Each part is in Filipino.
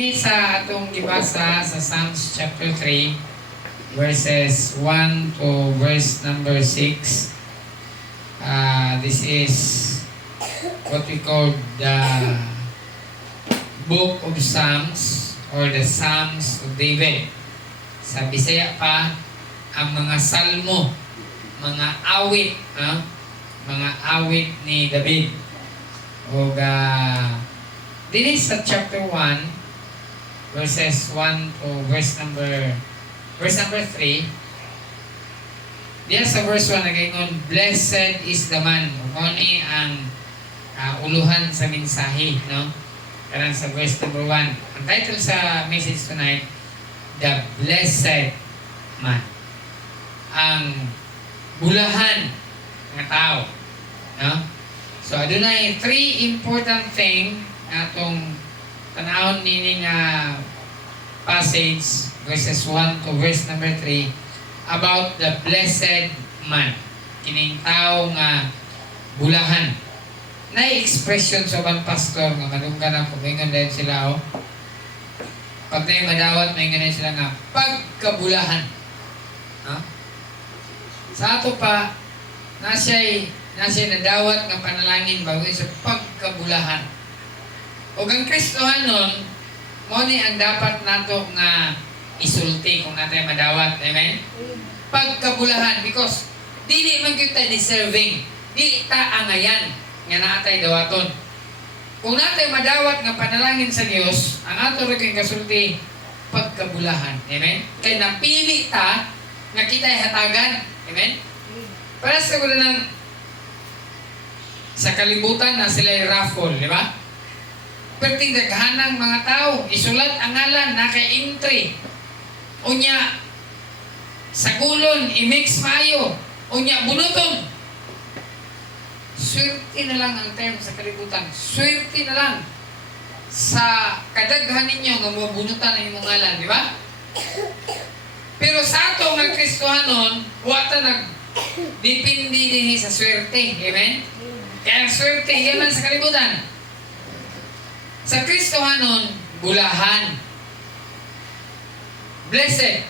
Dili sa atong gibasa sa Psalms chapter 3 verses 1 to verse number 6. This is what we call the book of Psalms or the Psalms of David. Sa Bisaya pa, ang mga salmo, mga awit, mga awit ni David. O dili sa chapter 1 verses 1 to verse number 3. Diya sa verse 1 nagaingon, blessed is the man. Kung ni ang uluhan sa mensahe, no? Karang sa verse number 1. Ang title sa message tonight, the blessed man. Ang bulahan ng tao, no? So adunay three important thing atong tanawon nini nga passage verses 1 to verse number 3 about the blessed man. Kining tao nga bulahan. Na-expression sa bang pastor nga madunggan ako, maingon din sila pag tayo madawat, maingon din sila nga pagkabulahan. Sa ato pa, nasa'y nadawat nga panalangin bago sa pagkabulahan. O ang Kristohanon, mo ni ang dapat nato nga isulti kung natin madawat. Amen? Pagkabulahan. Because, dili man kita deserving. Dili ta angayan nga naatay dawaton. Kung natin madawat nga panalangin sa Dios, ang ato rin kasulti, pagkabulahan. Amen? Kaya napili ta nga kita'y hatagan. Amen? Para sa ng sa kalibutan na sila'y raffle, di ba? Perting daghanang mga tao, isulat ang ngalan, naka-entry. Unya, sagulon, i-mix maayo. Unya, bunuton. Swerte na lang ang term sa kalibutan. Swerte na lang sa kadaghan ninyo nga mabunutan ang imong ngalan, di ba? Pero sa ato nga Kristohanon, wata nag-depindi din sa swerte. Amen? Kaya ang swerte, yan lang sa kalibutan. Sa Kristohanon, bulahan. Blessed.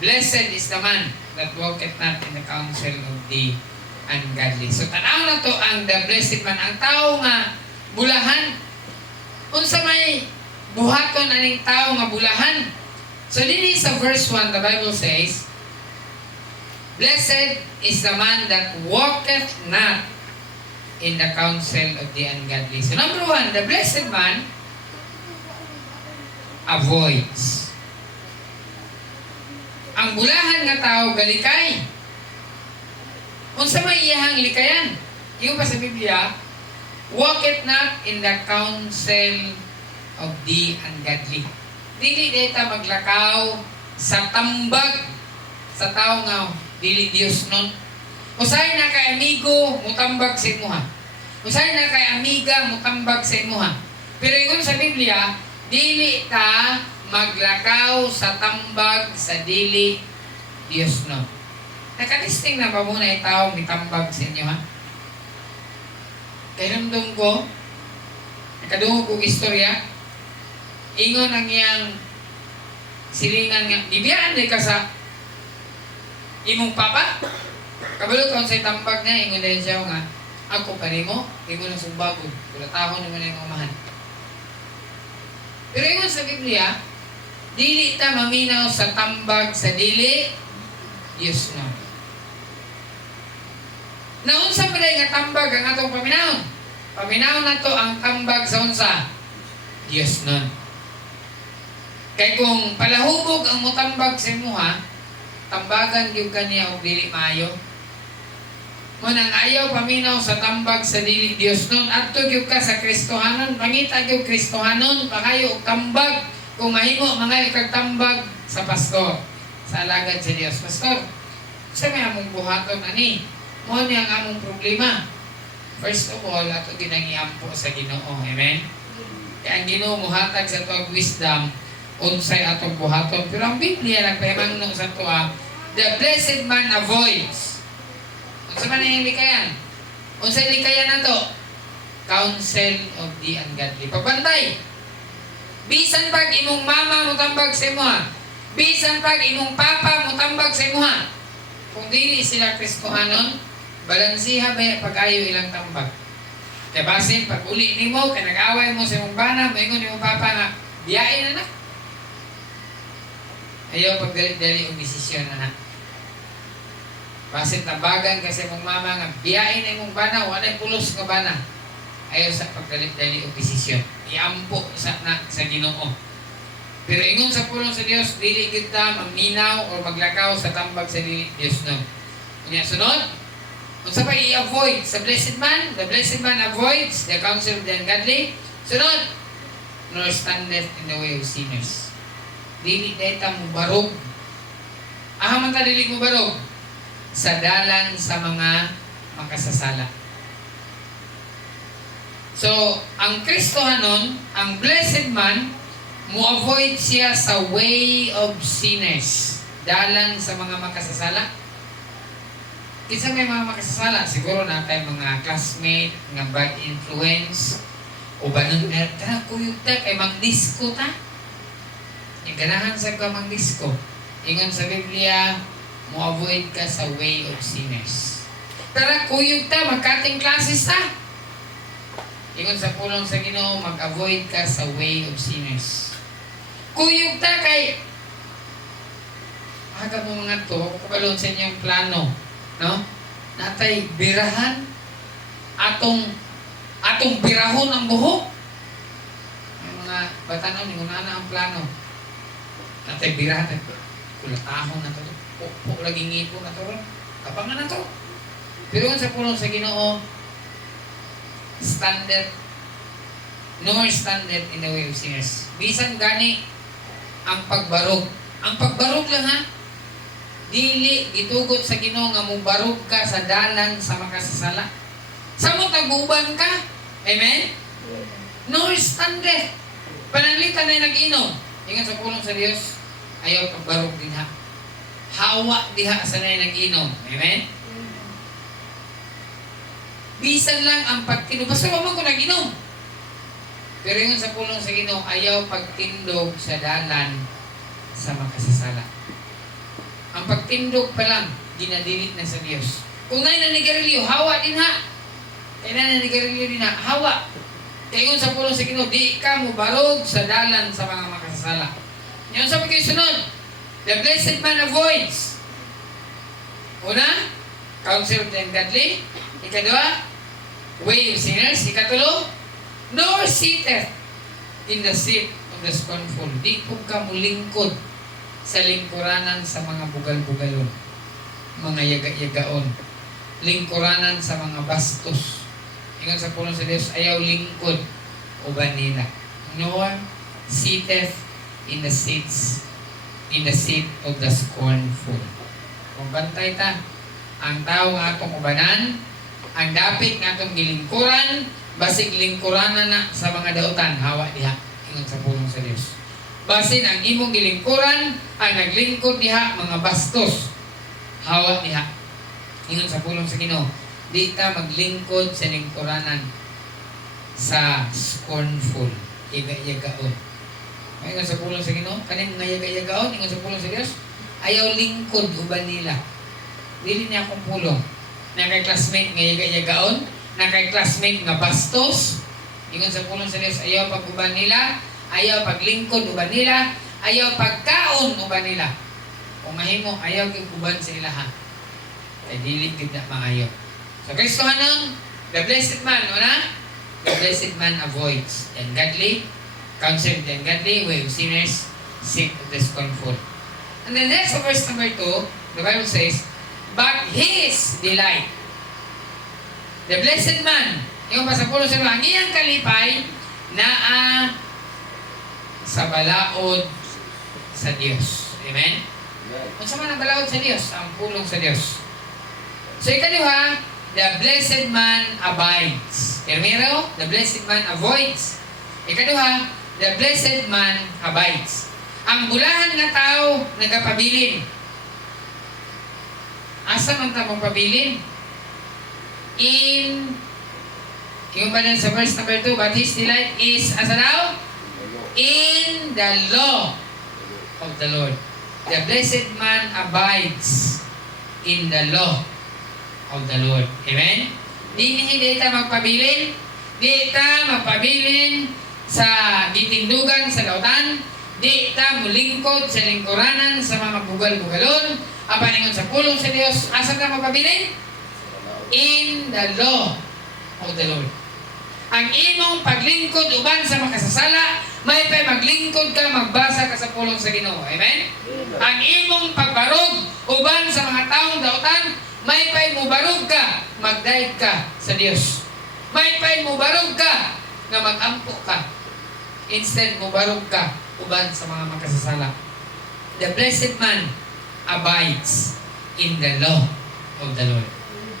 Blessed is the man that walketh not in the counsel of the ungodly. So, tanaw na to ang the blessed man. Ang tao nga bulahan. Unsa may buhaton aning tao nga bulahan. So, dili sa verse 1, the Bible says, blessed is the man that walketh not in the counsel of the ungodly. So number 1, the blessed man avoids. Ang bulahan nga tao galikay. Unsa may iyahang likayan? Yung pa sa Biblia, walketh not in the counsel of the ungodly. Dili data maglakaw sa tambag sa tao nga dili Dios nun. Usay na kay amigo, mutambag sa imuha. Usay na kay amiga, mutambag sa imuha. Pero yun sa Biblia, dili ta maglakaw sa tambag sa dili Dios no. Nakadisting na ba muna yung tao mitambag sa inyo ha? Kaya ramdom ko, nakadungog kong istorya, ingon ang iyang silingan nga, bibiyaan din ka sa imong papa. Kabalo kung sa'y tambag niya, ingon din siya nga, ako pa rin mo, ingon na sumbagod. Kulatahon naman yung umahan. Pero ingon sa Biblia, dili ta maminaw sa tambag sa dili, Diyos na. Naunsa pa rin nga tambag ang atong paminahon. Paminahon na to ang tambag sa unsa, Diyos na. Kaya kung palahubog ang mutambag sa imuha, tambagan yung kanya o dili maayo. Munang ayaw paminaw sa tambag sa dili Dios nun. Adto gyud ka sa Kristohanon, pangita gyud Kristohanon, pangayo og tambag kung mahimo mga ikag tambag sa pastor, sa alagad sa Dios. Pastor, sa may among buhaton ani, mo ni ang among problema. First of all, ato ginangiampo sa Ginoo. Amen. Kaya ang Ginoo muhatag sa tuwag wisdom unsay atong buhaton. Pero ang Biblia nagpahimangno sa tuwa, the blessed man avoids. Unsa man ang likayan? Unsay likayan nato? Counsel of the ungodly. Pabantay. Bisan pag imong mama mo tambag sa imuha. Bisan pag imong papa mo tambag sa imuha. Kung dili sila Kristohanon, balansiha ba pag-ayo ilang tambag. Kaya basin, pag uli ni mo, kaya nag-away mo sa imong bana, maingon imong papa nga, biyain na na. Ayaw pagdalit-dali ang desisyon na na. Basin tambagan kasi imong mama nga, biyain na imong bana, wala pulos nga bana. Ayaw sa pagdalit-dali ang desisyon. Iampo sa Ginoo. Pero ingon sa pulong sa Dios, dili kita maminaw o maglakaw sa tambag sa Dios no. Kanya sunod, kung sa pa i-avoid sa blessed man, the blessed man avoids the counsel of the ungodly. Sunod, nor standeth in the way of sinners. Dili dayta mo barog. Man ta dili mo barog sa dalan sa mga makasasala. So, ang Kristohanon, ang blessed man, mo-avoid siya sa way of sinners. Dalan sa mga makasasala. Kinsa may mga makasasala? Siguro na tayo mga classmate, mga bad influence, o ba nung kuyog ta, kay mang-disco ta? Yung ganahan sa ka mang-disco. Ingon sa Biblia, mo-avoid ka sa way of sinners. Tara, kuyog ta, magkating classes ta. Ingon sa pulong sa Ginoo, mag-avoid ka sa way of sinners. Kuyog ta kay aga mo mga to, kabalon sa inyong plano, no? Natay birahan atong birahon ang buhok. May mga batanon ingon ana ang plano. Natay birahan kulatahon na to. Po lagi ngipo na to. Kapangan na to. Pero sa pulong sa Ginoo, nor standeth in the way of sinners. Bisan gani ang pagbarog. Ang pagbarog lang ha. Dili gitugot sa Ginoo nga mubarog ka sa dalan sa makasasala. Sa mo taguban ka. Amen? Nor standeth. Pananglitan na nag-inom. Ingat sa pulong sa Dios, ayaw pagbarog din ha. Hawa diha sa na nag-inom. Amen? Bisan lang ang pagtindog. Basta mo ko nag-inom. Pero yun sa pulong sa Ginoo, ayaw pagtindog sa dalan sa makasasala. Ang pagtindog pa lang, ginadilit na sa Diyos. Kung ngay nanigarilyo, hawa din ha. Kaya nanigarilyo din ha, hawa. Kaya yun sa pulong sa Ginoo, di ka mo barog sa dalan sa mga makasasala. Yun sa pagkisunod, the blessed man avoids. Una, counsel of the ungodly. Ikadua, way of sinners. Ikatulo, nor sitteth in the seat of the scornful. Di po ka mulingkod sa lingkuranan sa mga bugal-bugalon, mga yaga-yagaon, lingkuranan sa mga bastos. Ingon sa pulong sa Diyos, ayaw lingkod uban nila. Nor sitteth in the seat of the scornful. Kung bantay ta, ang tao nga atong ubanan, ang dapit nga atong gilingkuran, basig lingkuranan na sa mga dautan, hawa diha. Ingon sa pulong sa Diyos. Basin ang imong gilingkuran, ang naglingkod diha, mga bastos, hawa diha. Ingon sa pulong sa Ginoo, di ta maglingkod sa lingkuranan sa scornful, yaga-yagaon. Ingon sa pulong sa Ginoo, kaning mga yaga-yagaon, ingon sa pulong sa Diyos, ayaw lingkod uban nila. Dili niya akong pulong. Na kay classmate nga yaga-yagaon, na kay classmate nga bastos, ingon sa pulong sa Diyos, ayaw pag-uban nila, ayaw paglingkod uban nila, ayaw pagkaon uban nila. Kung mahimo, ayaw kig-uban sa ila ha. Ay dili gid na maayo. So Kristohanon, the blessed man, una? The blessed man avoids the ungodly, counsel the ungodly, way of sinners, seat of the scornful. And then next verse number 2, the Bible says, but his delight. The blessed man, yung pasapulong sa mga, ang iyang kalipay na sa balaod sa Diyos. Amen? Kung sa mga balaod sa Diyos, ang pulong sa Diyos. So ikaduha, the blessed man abides. Primero, the blessed man avoids. Ikaduha, the blessed man abides. Ang bulahan na tao, nagapabilin. Asa man tamang pabilin? Yung ba sa verse number 2, but his delight is, asa daw? in the law of the Lord. The blessed man abides in the law of the Lord. Amen? Hindi ta magpabilin. Di ta magpabilin sa gitindugan sa lautan. Di ta mulingkod sa lingkuranan sa mga bugal-bugalon. Apaningon sa pulong sa Dios. Asa ta magpabilin? In the law of the Lord. Ang imong paglingkod uban sa makasasala, may pa'y maglingkod ka, magbasa ka sa pulong sa Ginoo. Amen? Ang imong pagbarog uban sa mga taong dautan, may pa'y mubarog ka, magdaig ka sa Dios. May pa'y mubarog ka na mag-ampo ka. Instead, mubarog ka uban sa mga makasasala. The blessed man abides in the law of the Lord.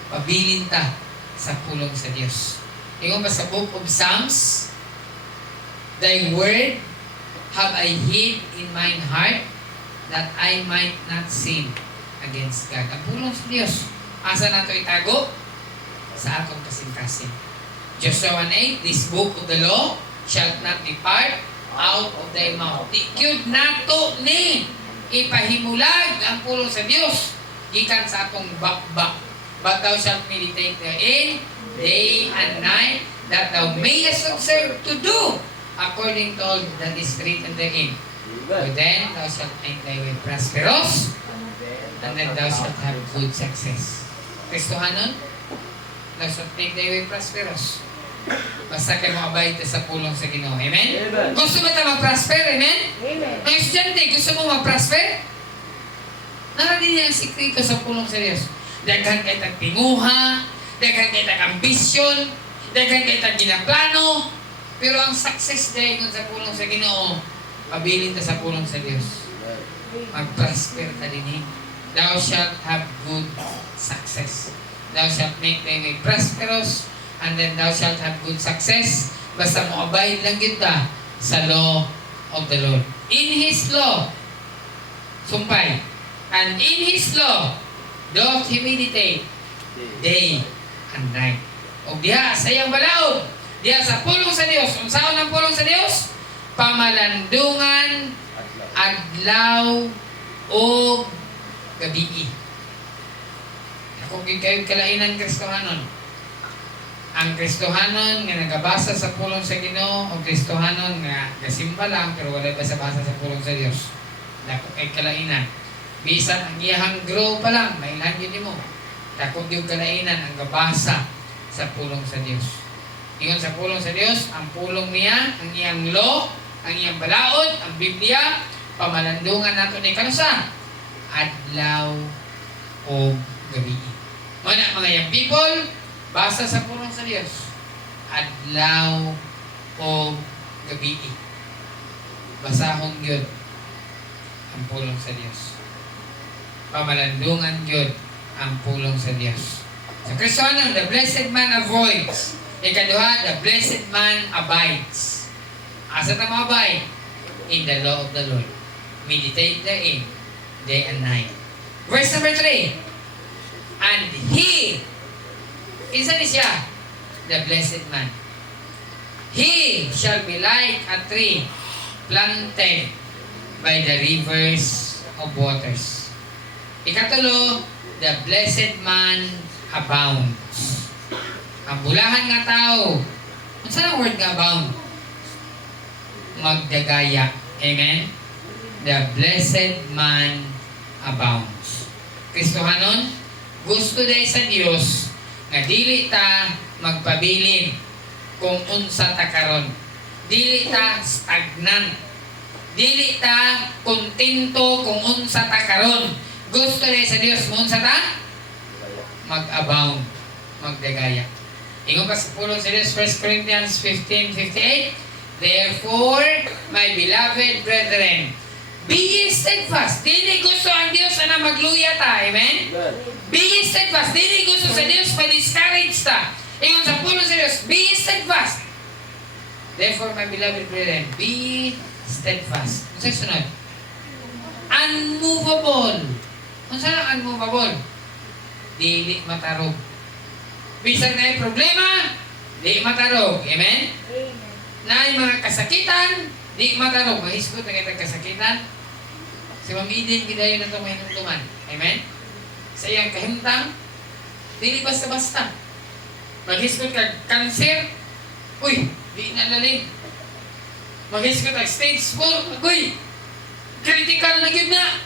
Pabilin ta sa pulong sa Dios. Ingon ba sa book of Psalms, Thy word have I hid in mine heart that I might not sin against God. Ang pulong sa Dios, asa nato itago? Sa atong kasing-kasing. Joshua 1:8, This book of the law shall not depart out of thy mouth. Ikyod nato ni ipahimulag ang pulong sa Dios gikan sa atong bakbak. But thou shalt meditate therein day and night, that thou mayest observe to do according to all that is written therein. For then thou shalt make thy way prosperous, and then thou shalt have good success. Kristohanon, thou shalt make thy way prosperous. Basta kayo makabait sa pulong sa Ginoo. Amen? Amen. Gusto ba tayo mag-prosper? Amen? Amen. Ang estudyante, gusto mo mag-prosper? Narating niya ang sikrito sa pulong sa Diyos. Daghan kayo tagtinguha, daghan kayo tag-ambisyon, daghan kayo tag-ginaplano, pero ang success dahil sa pulong sa Ginoo, pabilin ta sa pulong sa Diyos. Mag-prosper ta din. Thou shalt have good success. Thou shalt make thy way prosperous, and then thou shalt have good success. Basta mo abide lang yun ta sa law of the Lord. In His law, sumpay, and in His law, doth he meditate day and night. O diha sa iyang balaod, diha sa pulong sa Dios. Unsaon ang pulong sa Dios? Pamalandungan, adlaw, o gabi. Ako kayo kalainan Kristohanon. Ang Kristohanon nga nagabasa sa pulong sa Ginoo, o Kristohanon nga gasimba lang pero wala basa-basa sa pulong sa Dios. Dako kay kalainan. Bisan ang iyahang grow pa lang, mailan yun mo. Takot yung kalainan ang gabasa sa pulong sa Diyos. Ingon sa pulong sa Diyos, ang pulong niya, ang iyang law, ang iyang balaod, ang Biblia, pamalandungan nato ni kanusa, adlaw o gabi. Mga young people, basa sa pulong sa Diyos, adlaw o gabi. Basahon yun ang pulong sa Diyos. Pamalandungan yun ang pulong sa Diyos. Sa Kristohanon, the blessed man avoids. Ikaduha, the blessed man abides. Asa ta mabay? In the law of the Lord. Meditate therein, day and night. Verse number 3. And he, isa ni siya, the blessed man. He shall be like a tree planted by the rivers of waters. Ikatulo, the blessed man abounds. Ang bulahan nga tao, ano saan ang word nga abound? Magdagaya. Amen? The blessed man abounds. Kristohanon, gusto dahil sa Dios nga dili ta magpabilin kung unsa ta karon. Dili ta stagnant. Dili ta kontento kung unsa ta karon. Gusto dahil sa Dios mo unsa ta? Mag-abound, magdagaya. Ingon pa sa pulong sa Diyos, 1 Corinthians 15:58, Therefore, my beloved brethren, be ye steadfast. Dili gusto ang Diyos na magluya ta. Amen? Be ye steadfast. Dili gusto sa Diyos pa-discourage ta. Ingon sa pulong sa Diyos, be ye steadfast. Therefore, my beloved brethren, be ye steadfast. Ano sa sunod? Unmovable. Ano sa unmovable? Dili matarog. Bisan na yung problema, di matarog. Amen? Amen. Na yung mga kasakitan, Di matarong, mahiskot na kita kasakitan. Si Ma'am Eden, gidayon na ito mahinumduman. Amen? Sa iyang kahimtang, dili basta-basta. Maghiskot ka cancer, uy, di nalalim. Maghiskot ka stage 4, uy, critical na yun na.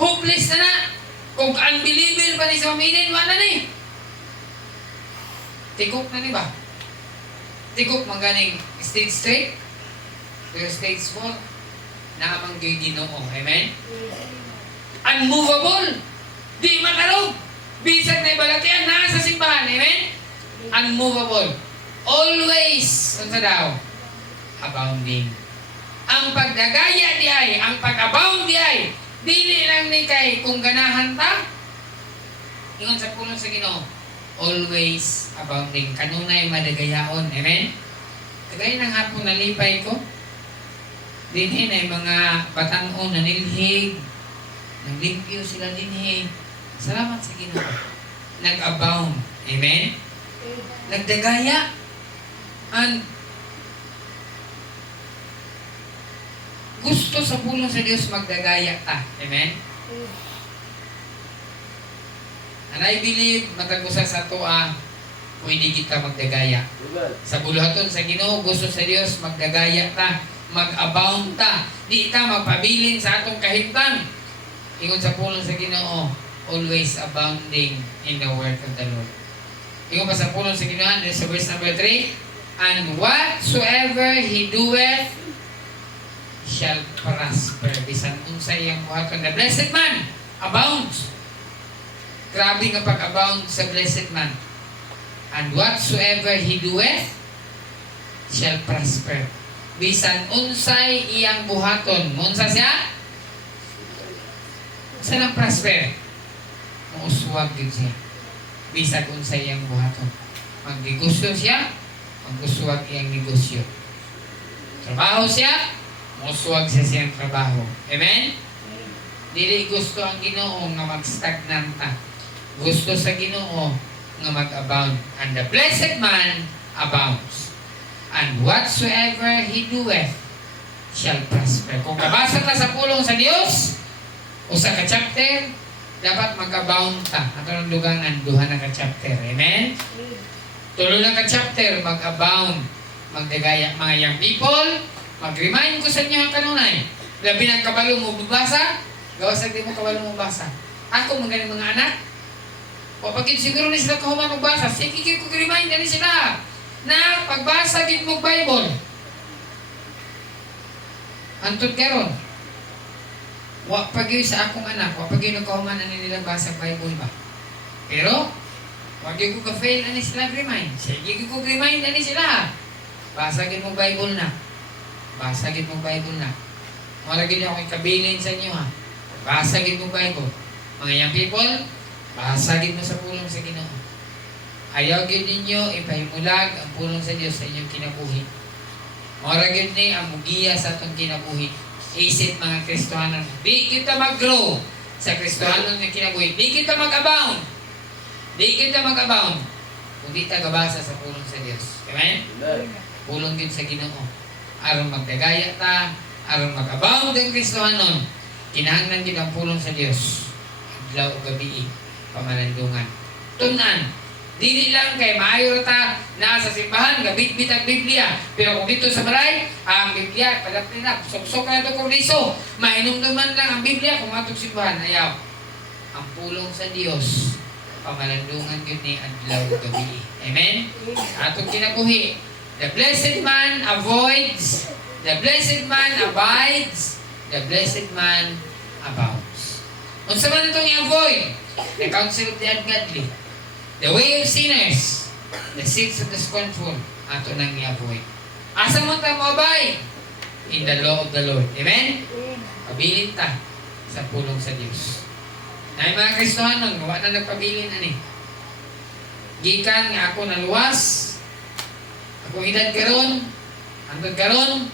Hopeless na na. Kung unbeliever pa ni sa Ma'am Eden, wala na ni. Tikok na ni ba? Tikok maganing stage 3, pero stage 4, naamang kayo Ginoo. Amen? Unmovable. Di matarog. Bisag na ibalatian, nasa simbahan. Amen? Unmovable. Always, ano daw? Abounding. Ang pagdagaya di ay, ang pag-abound di ay, dili lang ni kay kung ganahan ta. Ingon sa pulong sa Ginoo, always abounding. Kanunay madagayaon. Amen? Kagaya ng hapon nalipay ko, dinhin ay mga batanon na nilhig, naglimpyo sila dinhin. Salamat sa Ginoo. Nag-abound. Amen? Nagdagaya. And gusto sa pulong sa Diyos magdagaya ta. Amen? And I believe, matagusa sa toa, pwede kita magdagaya. Sa buluhaton sa Ginoo, gusto sa Diyos magdagaya ta, mag-abound ta. Di ta magpabilin sa atong kahimtang. Ingon sa pulong sa Ginoo, always abounding in the work of the Lord. Ingon pa sa pulong sa Ginoo, sa verse number 3, and whatsoever he doeth shall prosper. Bisan unsa iyang buhaton. The blessed man abounds. Grabe nga pag-abound sa blessed man. And whatsoever he doeth shall prosper. Bisan unsay iyang buhaton. Unsa siya? Unsa nang prosper? Muuswag yun siya. Bisan unsay iyang buhaton. Magnegosyo siya, maguswag iyang negosyo. Trabaho siya, muuswag siya siyang trabaho. Amen? Dili gusto ang Ginoo nga mag-stagnanta. Gusto sa Ginoo nga mag-abound. And the blessed man abounds. And whatsoever he doeth shall prosper. Kung kabasa ta sa pulong sa Dios, usa ka chapter, dapat mag-abound ta. Ato ng dugangan, duha na ka chapter. Amen? Tulo na ka chapter, mag-abound. Magdagaya mga young people, mag-remind ko sa inyo ang kanunay. Labi ng kabalo mo bubasa, gawas na di mo kabalo mo basa. Ako magaling mga anak, pagkit siguro ni sila kahuman magbasa, sige ko remind na ni sila na pagbasa gid mo Bible. Antod karon. Wa pagyoy sa akong anak, wa pagyoy nagkahuman ani nila basa Bible ba. Pero wag gyud ko ka-fail ani sila remind. Sige ko remind ani sila. Basa gid mo Bible na. Basa gid mo Bible na. Wala gid ako ikabilin sa inyo ha. Basa gid mo Bible. Mga young people, basagin mo sa pulong sa Ginoo. Ayaw gyud ninyo ipahimulag ang pulong sa Dios sa inyong kinabuhi. Mora gyud ni ang mugiya sa atong kinabuhi. Isip mga Kristohanon, di kita mag-grow sa Kristohanon nga kinabuhi. Di kita mag-abound. Di kita mag-abound kung di ta gabasa sa pulong sa Dios. Amen? Pulong din sa Ginoo. Aron magdagaya ta, aron mag-abound ang Kristohanon. Kinahanglan gyud ang pulong sa Dios. Adlaw ug gabi pamalandungan. Tunan, dili lang kay maayo ta na sa simbahan, gabit-bit ang Biblia. Pero kung dito sa balay, ang Biblia, padapin na, sok-sok na ito kung liso. Mainumduman lang ang Biblia kung atong simbahan. Ayaw. Ang pulong sa Dios, pamalandungan yun ni adlaw gabi. Amen? Atong kinabuhi. The blessed man avoids, the blessed man abides, the blessed man abounds. Unsa man itong i-avoid? The counsel of the ungodly, the way of sinners, the seats of the scornful, ato nang i-avoid. Asa mo ta mo-abide? In the law of the Lord. Amen? Pabilin ta sa pulong sa Diyos. Na yung mga Kristohanon, gawa na nagpabilin ani. Gikan nga ako naluwas, akong edad karon, andun karon,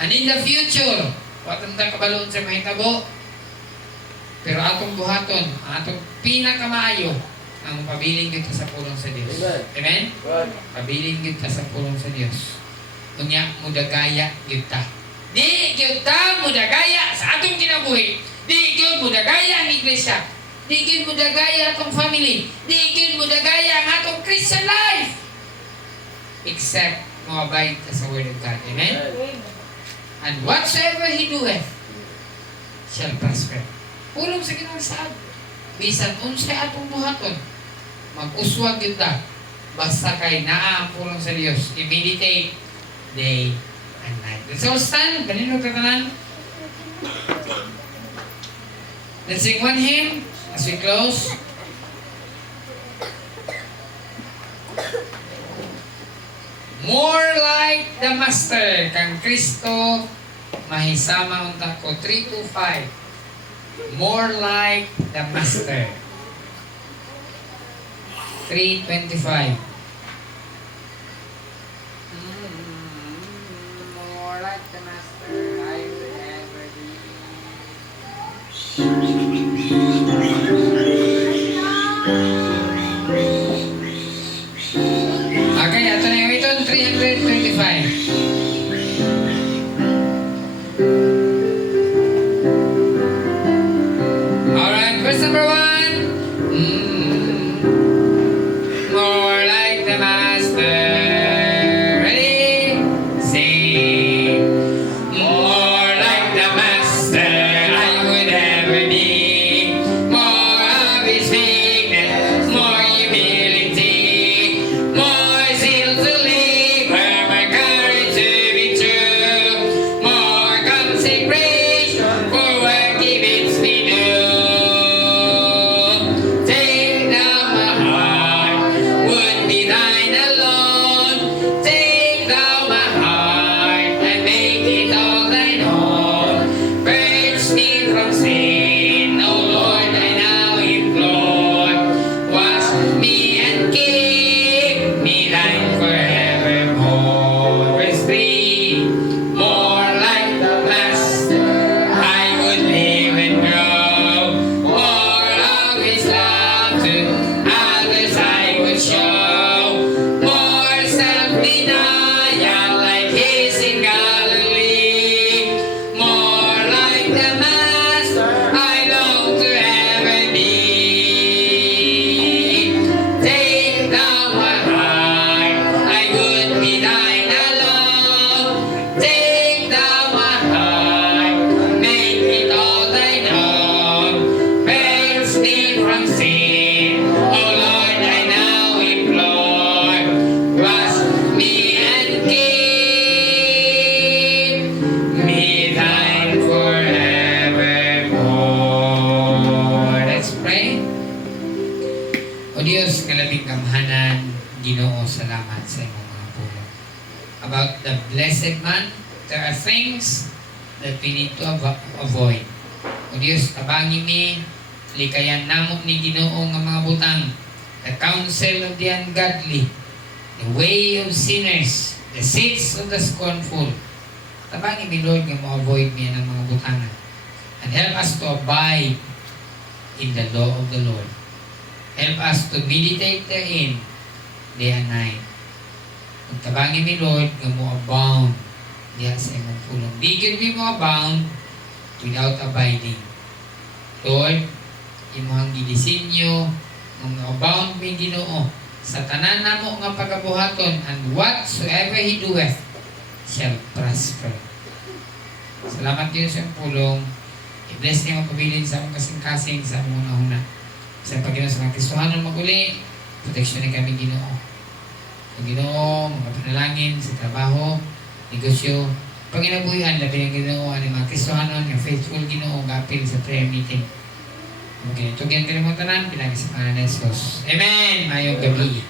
and in the future, watang ta kabalon sa mahitabo, pero atong buhaton, atong pinakamaayo, ang pabiling kita sa pulong sa Diyos. Amen? Pabiling kita sa pulong sa Diyos. Kunya, mudagaya kita. Di gyud ta mudagaya sa atong kinabuhi. Di gyud mudagaya ang iglesia. Di gyud mudagaya atong family. Di gyud mudagaya ang atong Christian life. Except mo abide ka sa word of God. Amen? And whatsoever he doeth shall prosper. Pulong sa Ginoo saad. Bisan unsay atong buhaton, mag-uswag gyud ta. Basta kay naa ang pulong sa Dios. I-meditate day and night. Let's all stand. Kanino tatanan? Let's sing one hymn as we close. More like the Master kang Kristo mahisama unta ko 325. More like the Master. 325. More like the Master I will ever be. Okay, ato na yung ito, 325. Alright, verse number 1. More like the Master. Ready? Sing. More like the Master I would ever be. More of His meekness, more humility, more zeal to labor, more courage to be true, more consecration for work He bids me do. Take down my heart, would be thine alone. Take thou my heart and make it all thine own. Purge me from sin, O Lord, I now implore. Wash me and keep me thine forevermore. Verse 3. More like the Master I would live and grow. More of His love to others I would show. More self-denial like His in Galilee. More like the Master I long to ever be. Take thou my heart, I would be thine alone. Take thou my heart, make it all thine own. Purge me from sin, O Lord, I now implore. Wash me and keep me thine forevermore. Let's pray. O Diyos, kalabing kamhanan, Ginoo, salamat sa imong mga pulong. About the blessed man, there are things that we need to avoid. O Diyos, tabangin ni, likayan namo ni Ginoo nga mga butang, the counsel of the ungodly, the way of sinners, the seats of the scornful. Tabangin ni Lord nga mo-avoid niya ng mga butangan. And help us to abide in the law of the Lord. Help us to meditate therein day and night. Kung tabangin ni Lord nga mo-abound diya sa imong pulong. Di can we mo-abound without abiding. Lord, imuhang gidisinyo nga mo-abound may Ginoo sa tanan namo nga pagabuhaton, and whatsoever He doeth shall prosper. Salamat din sa iyong pulong. I-bless niyo ang pabilin sa among kasing-kasing sa among una-una. Sa Panginoon sa mga Kristohanon maguli, proteksyon ni kami Ginoo. Ang Ginoo, mga panalangin sa trabaho, negosyo, panginabuhian, labi ng Ginoo, ang mga Kristohanon, yung faithful Ginoo, gapil sa prayer meeting. Okay, tugyan ka ng mga tanan, pinagi sa pangalan ni Jesus. Amen! Mayong gabi.